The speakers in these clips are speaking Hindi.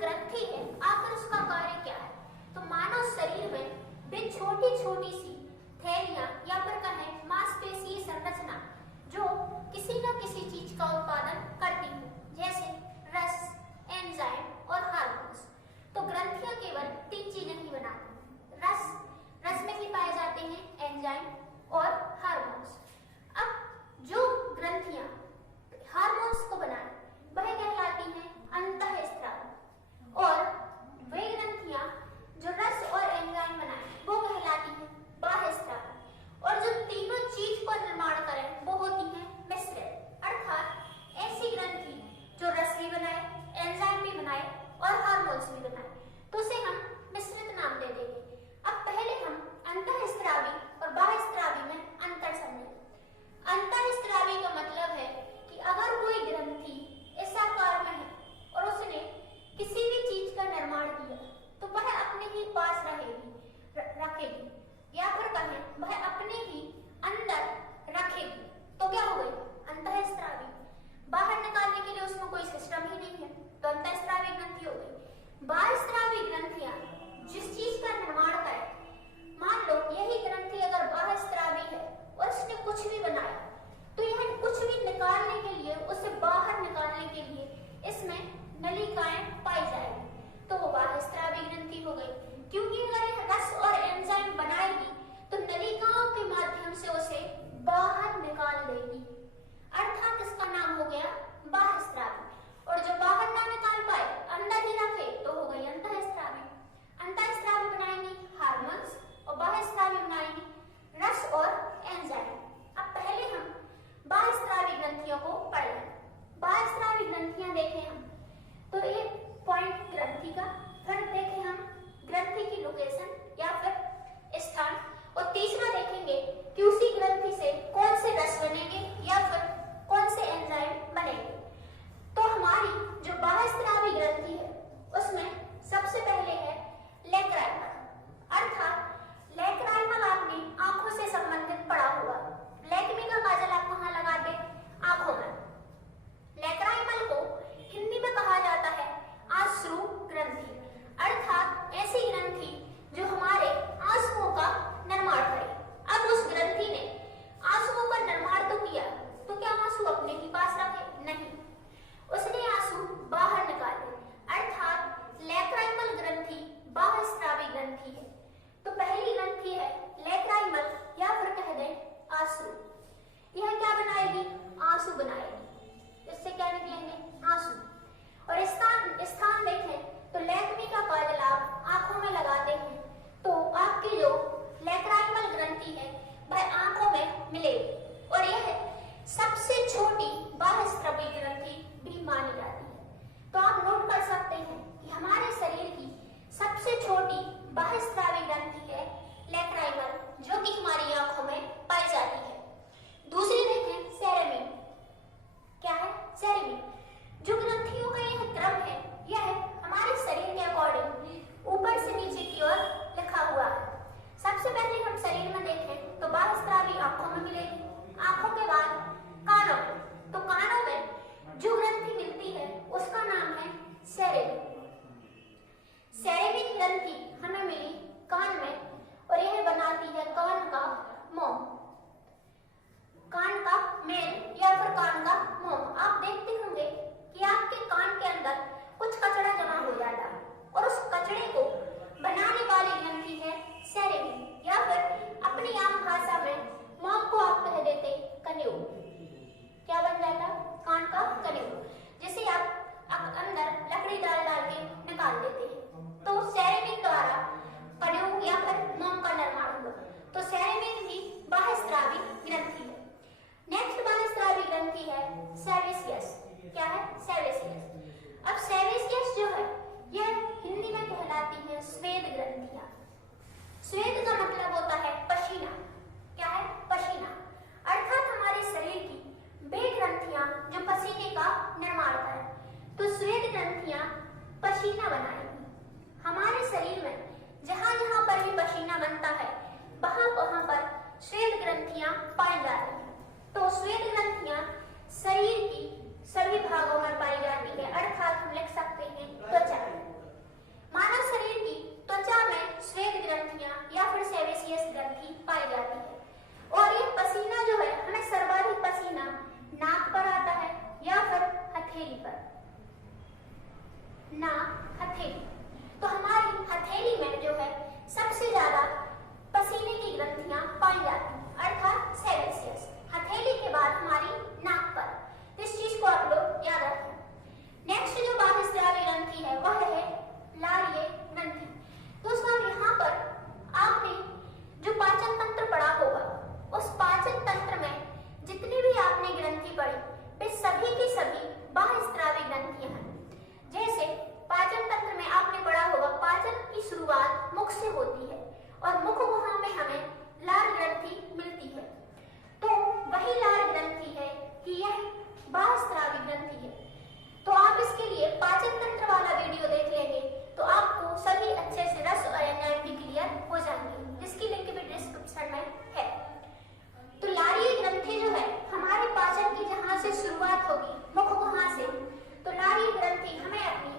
ग्रंथि है आखिर उसका कार्य क्या है? तो मानव शरीर में वे छोटी छोटी सी थैलियां या फिर कहें मांसपेशीय संरचना जो किसी न किसी चीज का उत्पादन करती है, जैसे रस, एंजाइम और हार्मोन्स। तो ग्रंथियां केवल 3 चीजें ही बनाती हैं, रस में ही पाए जाते हैं एंजाइम और हार्मोन्स। अब जो ग्रंथियां हार्मोन्स को बनाए वह कहलाती हैं अंतःस्रावी, और वे ग्रंथियां जो रस और एंजाइम बनाए वो कहलाती हैं बाह्यस्रावी, और जो तीनों चीज का निर्माण करें वो होती हैं मिश्रित। अर्थात ऐसी ग्रंथि जो रस भी बनाए, एंजाइम भी बनाए और हार्मोन्स भी बनाए, तो उसे हम मिश्रित नाम दे देंगे। अब पहले हम अंतःस्रावी और बाह्यस्रावी में अंतर समझें। अंतःस्रावी का मतलब है कि अगर कोई ग्रंथि इस आकार में है और उसने किसी भी चीज का निर्माण किया तो वह अपने ही पास रखेगी, या फिर कहें वह अपने ही अंदर रखेगी, तो क्या हो गई अंतःस्रावी। बाहर निकालने के लिए उसमें कोई सिस्टम ही नहीं है, तो अंतःस्रावी ग्रंथि हो गई। बाह्यस्रावी ग्रंथियां जिस चीज का निर्माण करें, मान लो यही ग्रंथि अगर बाह्यस्रावी है और उसने कुछ भी बनाया, तो यह कुछ भी निकालने के लिए, उसे बाहर निकालने के लिए इसमें नलिकाएं पाई जाएगी, तो वो बाह्यस्रावी ग्रंथि हो गई। क्योंकि अगर यह रस और एंजाइम बनाएगी तो नलिकाओं के माध्यम से उसे बाहर निकाल देगी, अर्थात इसका नाम हो गया बाह्यस्रावी। और जो बाहर ना निकाल पाए, अंदर ही रखे, तो हो गई अंतःस्रावी। अंतःस्रावी बनाएंगी हार्मोन्स और बाह्यस्रावी बनाएंगी रस और एंजाइम। अब पहले हम बाह्यस्रावी ग्रंथियों को पढ़ लें। बाह्यस्रावी ग्रंथियां देखें हम तो एक पॉइंट ग्रंथि का, फिर देखें हम ग्रंथि की लोकेशन या फिर स्थान, और तीसरा देखेंगे कि उसी ग्रंथि से कौन से रस बनेंगे या फिर कौन से एंजाइम बनेंगे। तो हमारी जो बाह्यस्रावी ग्रंथि है उसमें सबसे पहले है लेक्राइमल, अर्थात लेक्राइमल आपने आंखों से संबंधित पढ़ा हुआ। लेक्मी का काजल आप कहाँ लगाते? आंखों में। लेक्राइमल को हिंदी में कहा जाता है आश्रु ग्रंथि, अर्थात ऐसी ग्रंथि जो हमारे आंसुओं का निर्माण करे। अब उस ग्रंथि ने आंसुओं का निर्माण तो किया, तो क्या आंसू अपने ही पास रखे? नहीं, उसने आंसू बाहर निकाले, अर्थात लेक्राइमल ग्रंथि बाह्यस्रावी ग्रंथि है। तो पहली ग्रंथि है लेक्राइमल या फिर कह दें आंसू। यह क्या बनाएगी? आंसू बनाएगी। इससे क्या निकलेंगे? आंसू। और स्थान देखें तो लेक्मी का काजल आप आंखों में लगाते हैं तो आपकी जो लेक्राइमल ग्रंथि है वह आंखों में मिलेगी, और यह सबसे छोटी बाह्यस्रावी ग्रंथि भी मानी जाती है। तो आप नोट कर सकते हैं कि हमारे शरीर की सबसे छोटी बाह्यस्रावी ग्रंथि है लेक्राइमल, जो कि हमारी आंखों में पाई जाती है। दूसरी देखें सेरेमिन। क्या है? सेरेमिन। जो ग्रंथियों का यह क्रम है, यह हमारे शरीर के अकॉर्डिंग ऊपर से नीचे की ओर लिखा हुआ है। सबसे पहले हम शरीर में देखें तो बाह्यस्रावी आंखों में मिलेगी, आंखों के बाद कानों में। तो कानों में जो ग्रंथि मिलती है उसका नाम है सेरेमिन। सेरेमिन ग्रंथि हमें मिली कान में, और यह बनाती है कान का मोम, कान का मेल या फिर कान का मोम। आप देखते होंगे कि आपके कान के अंदर कुछ कचरा जमा हो जाता है, और उस कचरे को बनाने वाली ग्रंथि है सेरेमिन, या फिर अपनी आम भाषा में मोम को आप कह देते कनेऊ। क्या बन जाता? कान का कनेऊ, जिसे आप अंदर लकड़ी डाल डाल के निकाल देते हैं। तो सेरेमिन द्वारा कनेऊ या फिर मोम का निर्माण हुआ। तो सेरेमिन भी बाह्यस्रावी ग्रंथि है। नेक्स्ट बाह्यस्रावी ग्रंथि है सेबेसियस। क्या है? सेबेसियस। अब सेबेसियस जो है यह हिंदी में कहलाती है स्वेद ग्रंथियां। स्वेद का मतलब होता है पसीना। क्या है? पसीना, अर्थात हमारे शरीर की वे ग्रंथियां जो पसीने का निर्माण करें। तो स्वेद ग्रंथियां पसीना बनाएंगी। हमारे शरीर में जहां जहां पर भी पसीना बनता है वहां वहां पर स्वेद ग्रंथियां पाई जाती हैं। तो स्वेद ग्रंथियां शरीर की सभी भागों में पाई जाती है, अर्थात हम लिख सकते हैं त्वचा। पाचन तंत्र पढ़ा होगा, उस पाचन तंत्र में जितनी भी आपने ग्रंथि पढ़ी वे सभी की सभी बाह्यस्रावी ग्रंथियां हैं। जैसे पाचन तंत्र में आपने पढ़ा होगा पाचन की शुरुआत मुख से होती है और मुख गुहा में हमें लार ग्रंथि मिलती है, तो वही लार ग्रंथि है कि यह बाह्यस्रावी ग्रंथि है। तो आप इसके लिए पाचन तंत्र वाला वीडियो देख लेंगे तो आपको सभी अच्छे से रस और एंजाइम भी क्लियर हो जाएंगे, जिसकी लिंक भी डिस्क्रिप्शन में है। तो लारीय ग्रंथि जो है हमारे पाचन की जहां से शुरुआत होगी मुख गुहा से, तो लारीय ग्रंथि हमें अपनी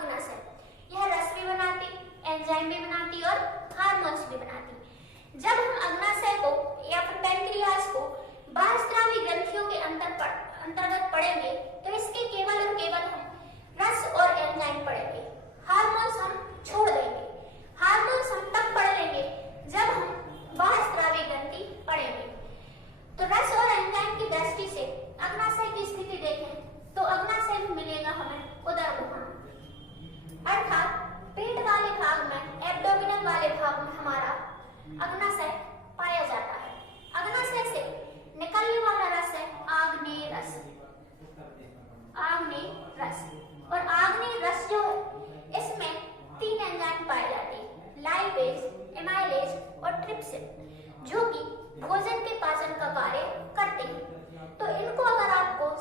अग्नाशय। यह रस भी बनाती, एंजाइम भी बनाती और हार्मोन्स भी बनाती। जब हम अग्नाशय को या फिर पैंक्रियाज को बाह्यस्रावी ग्रंथियों के अंतर्गत पढ़ेंगे तो इसके केवल और केवल हम रस और एंजाइम पढ़ेंगे। हार्मोन्स हम छोड़ देंगे। हार्मोन्स हम तब पढ़ लेंगे जब हम बाह्यस्रावी ग्रंथि पढ़ेंगे। तो रस और एंजाइम की दृष्टि से अग्नाशय की स्थिति देखें तो अग्नाशय में मिलेगा हमें उदरगुहा, अर्थात पेट वाले भाग में, एब्डोमिनल वाले भाग में हमारा अग्नाशय पाया जाता है। अग्नाशय से निकलने वाला रस है आग्नेय रस। आग्नेय रस और आग्नेय रस जो है इसमें 3 एंजाइम पाए जाते हैं, लाइपेज, एमाइलेज और ट्रिप्सिन, जो कि भोजन के पाचन का कार्य करते हैं। तो इनको अगर आपको